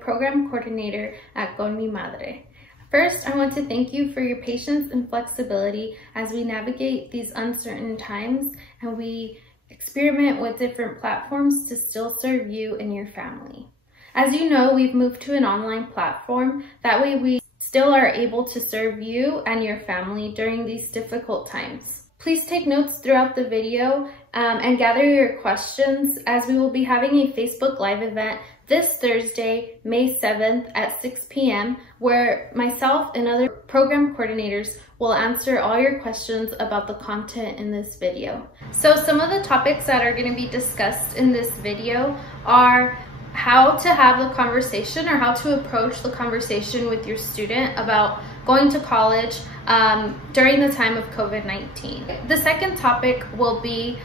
program coordinator at Con Mi Madre. First, I want to thank you for your patience and flexibility as we navigate these uncertain times and we experiment with different platforms to still serve you and your family. As you know, we've moved to an online platform. That way we still are able to serve you and your family during these difficult times. Please take notes throughout the video and gather your questions, as we will be having a Facebook Live event this Thursday, May 7th at 6 p.m. where myself and other program coordinators will answer all your questions about the content in this video. So some of the topics that are going to be discussed in this video are how to have the conversation or how to approach the conversation with your student about going to college during the time of COVID-19. The second topic will be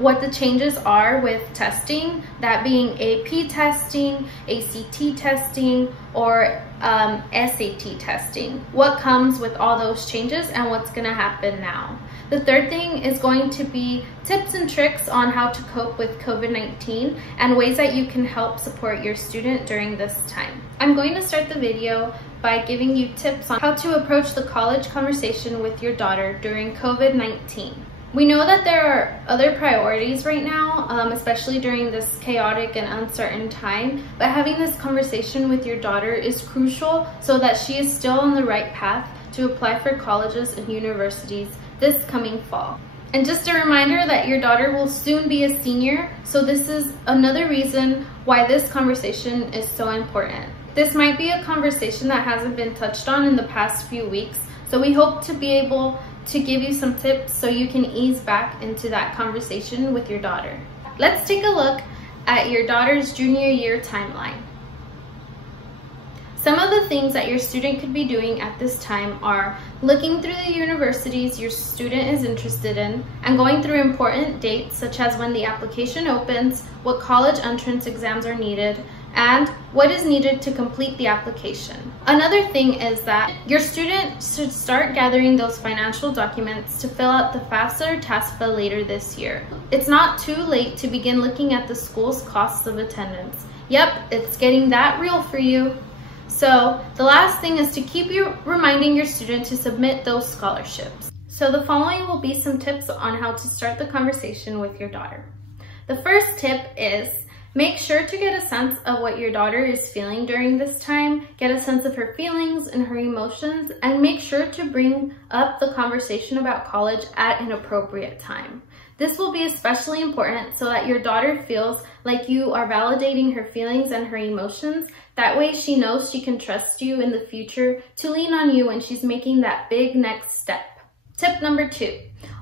what the changes are with testing, that being AP testing, ACT testing, or SAT testing. What comes with all those changes and what's going to happen now. The third thing is going to be tips and tricks on how to cope with COVID-19 and ways that you can help support your student during this time. I'm going to start the video by giving you tips on how to approach the college conversation with your daughter during COVID-19. We know that there are other priorities right now, especially during this chaotic and uncertain time, but having this conversation with your daughter is crucial so that she is still on the right path to apply for colleges and universities this coming fall. And just a reminder that your daughter will soon be a senior, so this is another reason why this conversation is so important. This might be a conversation that hasn't been touched on in the past few weeks, so we hope to be able to give you some tips so you can ease back into that conversation with your daughter. Let's take a look at your daughter's junior year timeline. Some of the things that your student could be doing at this time are looking through the universities your student is interested in and going through important dates such as when the application opens, what college entrance exams are needed, and what is needed to complete the application. Another thing is that your student should start gathering those financial documents to fill out the FAFSA or TASFA later this year. It's not too late to begin looking at the school's costs of attendance. Yep, it's getting that real for you. So the last thing is to keep reminding your student to submit those scholarships. So the following will be some tips on how to start the conversation with your daughter. The first tip is make sure to get a sense of what your daughter is feeling during this time, get a sense of her feelings and her emotions, and make sure to bring up the conversation about college at an appropriate time. This will be especially important so that your daughter feels like you are validating her feelings and her emotions. That way she knows she can trust you in the future to lean on you when she's making that big next step. Tip number 2.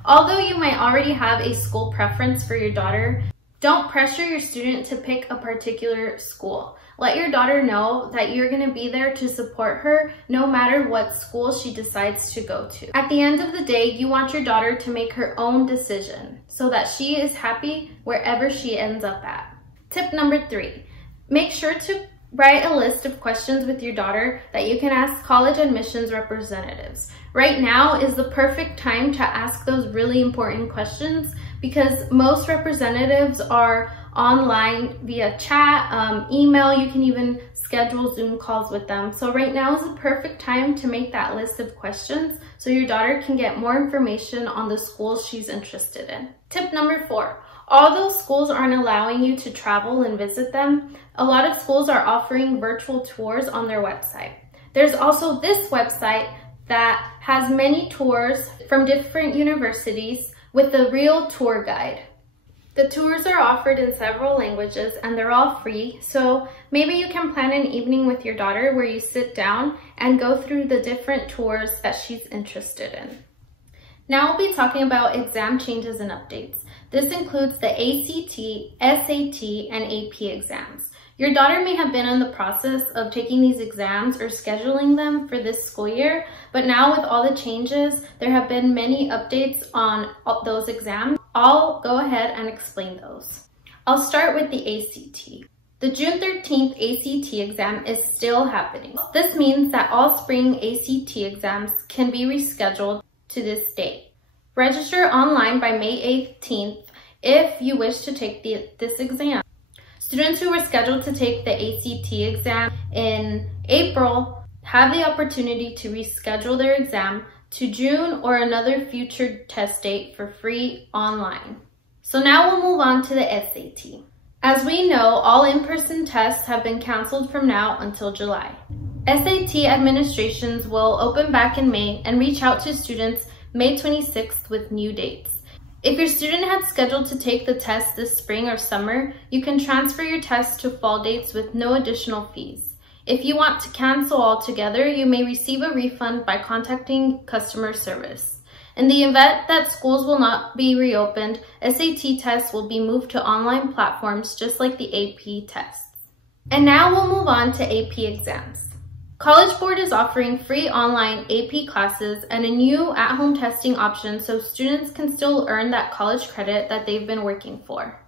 Although you might already have a school preference for your daughter, don't pressure your student to pick a particular school. Let your daughter know that you're going to be there to support her no matter what school she decides to go to. At the end of the day, you want your daughter to make her own decision so that she is happy wherever she ends up at. Tip number 3, make sure to write a list of questions with your daughter that you can ask college admissions representatives. Right now is the perfect time to ask those really important questions because most representatives are online via chat, email. You can even schedule Zoom calls with them. So right now is the perfect time to make that list of questions so your daughter can get more information on the schools she's interested in. Tip number 4. Although schools aren't allowing you to travel and visit them, a lot of schools are offering virtual tours on their website. There's also this website that has many tours from different universities with a real tour guide. The tours are offered in several languages and they're all free, so maybe you can plan an evening with your daughter where you sit down and go through the different tours that she's interested in. Now we'll be talking about exam changes and updates. This includes the ACT, SAT, and AP exams. Your daughter may have been in the process of taking these exams or scheduling them for this school year, but now with all the changes, there have been many updates on those exams. I'll go ahead and explain those. I'll start with the ACT. The June 13th ACT exam is still happening. This means that all spring ACT exams can be rescheduled to this date. Register online by May 18th if you wish to take this exam. Students who were scheduled to take the ACT exam in April have the opportunity to reschedule their exam to June or another future test date for free online. So now we'll move on to the SAT. As we know, all in-person tests have been canceled from now until July. SAT administrations will open back in May and reach out to students May 26th with new dates. If your student had scheduled to take the test this spring or summer, you can transfer your test to fall dates with no additional fees. If you want to cancel altogether, you may receive a refund by contacting customer service. In the event that schools will not be reopened, SAT tests will be moved to online platforms just like the AP tests. And now we'll move on to AP exams. College Board is offering free online AP classes and a new at-home testing option so students can still earn that college credit that they've been working for.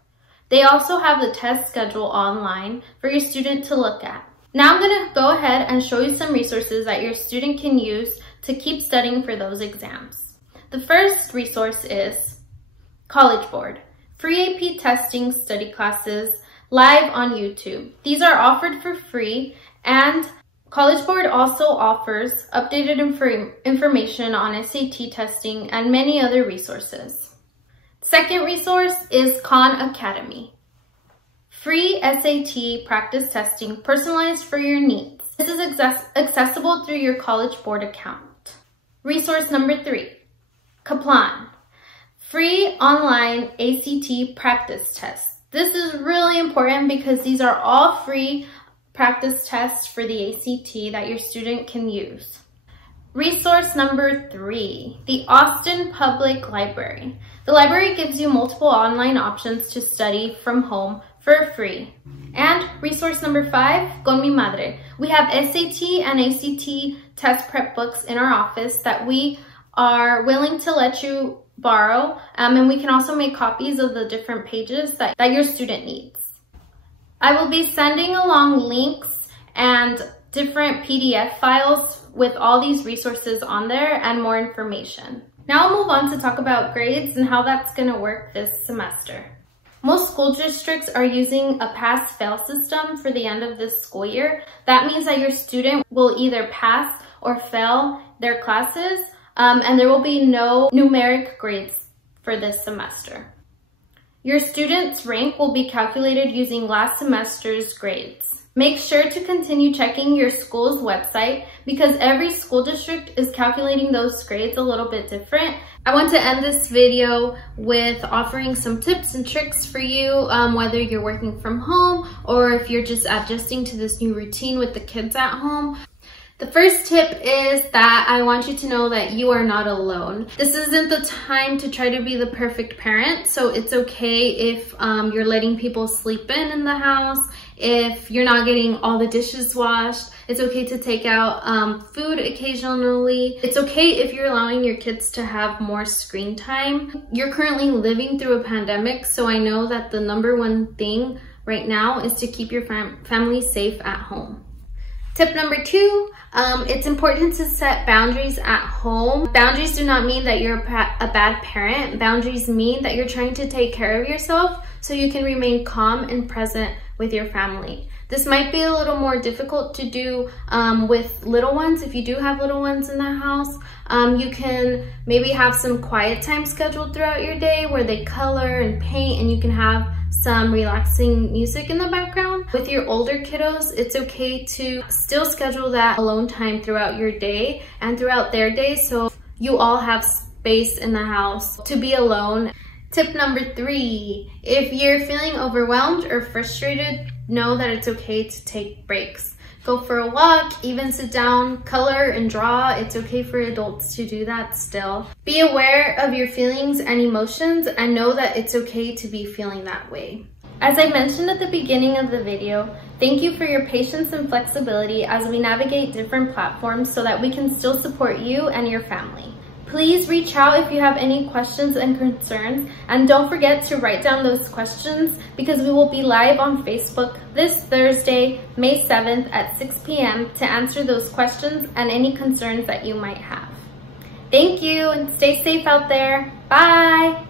They also have the test schedule online for your student to look at. Now I'm going to go ahead and show you some resources that your student can use to keep studying for those exams. The first resource is College Board. Free AP testing study classes live on YouTube. These are offered for free, and College Board also offers updated information on SAT testing and many other resources. Second resource is Khan Academy. Free SAT practice testing personalized for your needs. This is accessible through your College Board account. Resource number 3, Kaplan. Free online ACT practice tests. This is really important because these are all free practice tests for the ACT that your student can use. Resource number 3, the Austin Public Library. The library gives you multiple online options to study from home for free. And resource number 5, Con Mi Madre. We have SAT and ACT test prep books in our office that we are willing to let you borrow, and we can also make copies of the different pages that your student needs. I will be sending along links and different PDF files with all these resources on there and more information. Now I'll move on to talk about grades and how that's going to work this semester. Most school districts are using a pass-fail system for the end of this school year. That means that your student will either pass or fail their classes, and there will be no numeric grades for this semester. Your student's rank will be calculated using last semester's grades. Make sure to continue checking your school's website because every school district is calculating those grades a little bit different. I want to end this video with offering some tips and tricks for you, whether you're working from home or if you're just adjusting to this new routine with the kids at home. The first tip is that I want you to know that you are not alone. This isn't the time to try to be the perfect parent, so it's okay if you're letting people sleep in the house, if you're not getting all the dishes washed. It's okay to take out food occasionally. It's okay if you're allowing your kids to have more screen time. You're currently living through a pandemic, so I know that the #1 thing right now is to keep your family safe at home. Tip number 2, it's important to set boundaries at home. Boundaries do not mean that you're a bad parent. Boundaries mean that you're trying to take care of yourself so you can remain calm and present with your family. This might be a little more difficult to do with little ones. If you do have little ones in the house, you can maybe have some quiet time scheduled throughout your day where they color and paint and you can have some relaxing music in the background. With your older kiddos, it's okay to still schedule that alone time throughout your day and throughout their day so you all have space in the house to be alone. Tip number 3, if you're feeling overwhelmed or frustrated, know that it's okay to take breaks. Go for a walk, even sit down, color and draw. It's okay for adults to do that still. Be aware of your feelings and emotions and know that it's okay to be feeling that way. As I mentioned at the beginning of the video, thank you for your patience and flexibility as we navigate different platforms so that we can still support you and your family. Please reach out if you have any questions and concerns, and don't forget to write down those questions because we will be live on Facebook this Thursday, May 7th at 6 p.m. to answer those questions and any concerns that you might have. Thank you and stay safe out there. Bye!